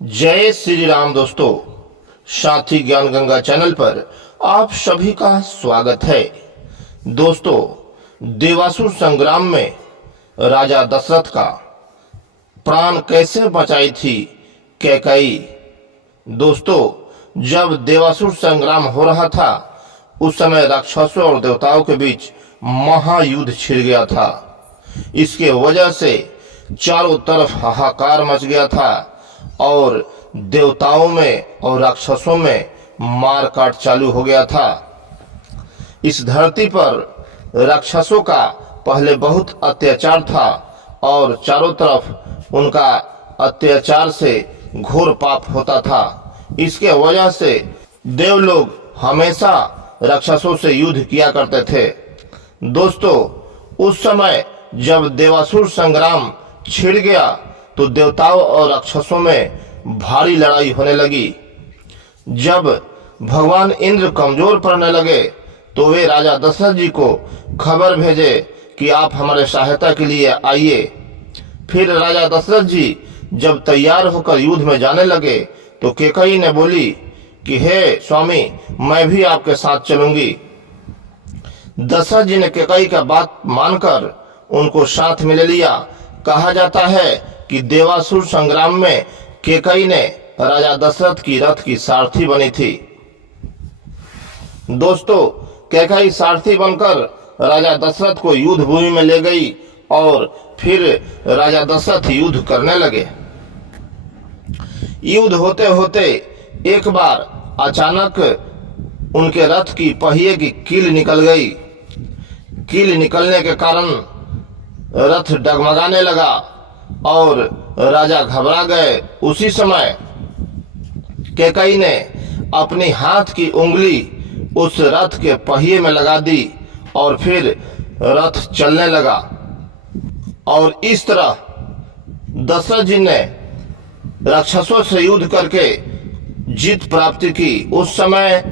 जय श्री राम दोस्तों, साथी ज्ञान गंगा चैनल पर आप सभी का स्वागत है। दोस्तों, देवासुर संग्राम में राजा दशरथ का प्राण कैसे बचाई थी कैकेयी। दोस्तों, जब देवासुर संग्राम हो रहा था उस समय राक्षसों और देवताओं के बीच महायुद्ध छिड़ गया था। इसके वजह से चारों तरफ हाहाकार मच गया था और देवताओं में और राक्षसों में मार काट चालू हो गया था। इस धरती पर राक्षसों का पहले बहुत अत्याचार था और चारों तरफ उनका अत्याचार से घोर पाप होता था। इसके वजह से देवलोग हमेशा राक्षसों से युद्ध किया करते थे। दोस्तों, उस समय जब देवासुर संग्राम छिड़ गया तो देवताओं और राक्षसों में भारी लड़ाई होने लगी। जब भगवान इंद्र कमजोर पड़ने लगे तो वे राजा दशरथ जी को खबर भेजे कि आप हमारे सहायता के लिए आइए। फिर राजा दशरथ जी जब तैयार होकर युद्ध में जाने लगे तो कैकेयी ने बोली कि हे स्वामी, मैं भी आपके साथ चलूंगी। दशरथ जी ने कैकेयी का बात मानकर उनको साथ में ले लिया। कहा जाता है कि देवासुर संग्राम में कैकेयी ने राजा दशरथ की रथ की सारथी बनी थी। दोस्तों, कैकेयी सारथी बनकर राजा दशरथ को युद्ध भूमि में ले गई और फिर राजा दशरथ युद्ध करने लगे। युद्ध होते होते एक बार अचानक उनके रथ की पहिए की कील निकल गई। कील निकलने के कारण रथ डगमगाने लगा और राजा घबरा गए। उसी समय कैकेयी ने अपनी हाथ की उंगली उस रथ के पहिए में लगा दी और फिर रथ चलने लगा। और इस तरह दशरथ जी ने राक्षसों से युद्ध करके जीत प्राप्त की। उस समय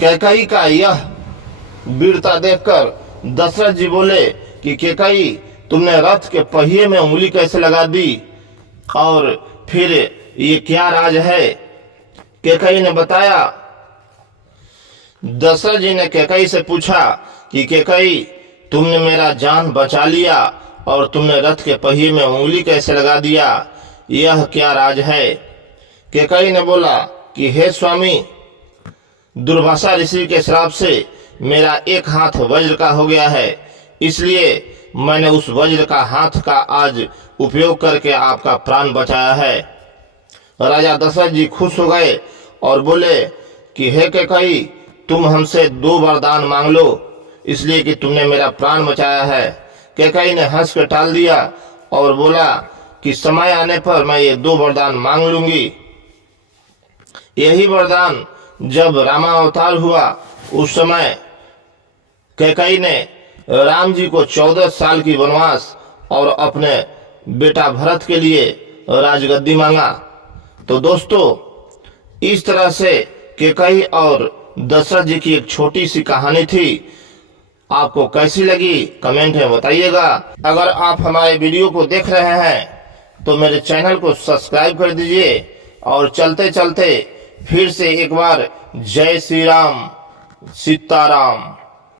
कैकेयी का यह वीरता देखकर दशरथ जी बोले कि कैकेयी, तुमने रथ के पहिए में उंगली कैसे लगा दी और फिर ये क्या राज है। कैकेयी ने बताया। दशरथ जी ने कैकेयी से पूछा कि कैकेयी, तुमने मेरा जान बचा लिया और तुमने रथ के पहिए में उंगली कैसे लगा दिया, यह क्या राज है। कैकेयी ने बोला कि हे स्वामी, दुर्वासा ऋषि के श्राप से मेरा एक हाथ वज्र का हो गया है, इसलिए मैंने उस वज्र का हाथ का आज उपयोग करके आपका प्राण बचाया है। राजा दशरथ जी खुश हो गए और बोले कि हे कैकेयी, तुम हमसे 2 वरदान मांग लो, इसलिए कि तुमने मेरा प्राण बचाया है। कैकेयी ने हंस कर टाल दिया और बोला कि समय आने पर मैं ये 2 वरदान मांग लूंगी। यही वरदान जब रामावतार हुआ उस समय कैकेयी ने राम जी को 14 साल की वनवास और अपने बेटा भरत के लिए राजगद्दी मांगा। तो दोस्तों, इस तरह से कैकेयी और दशरथ जी की एक छोटी सी कहानी थी। आपको कैसी लगी कमेंट में बताइएगा। अगर आप हमारे वीडियो को देख रहे हैं तो मेरे चैनल को सब्सक्राइब कर दीजिए और चलते चलते फिर से एक बार जय श्री राम, सीताराम।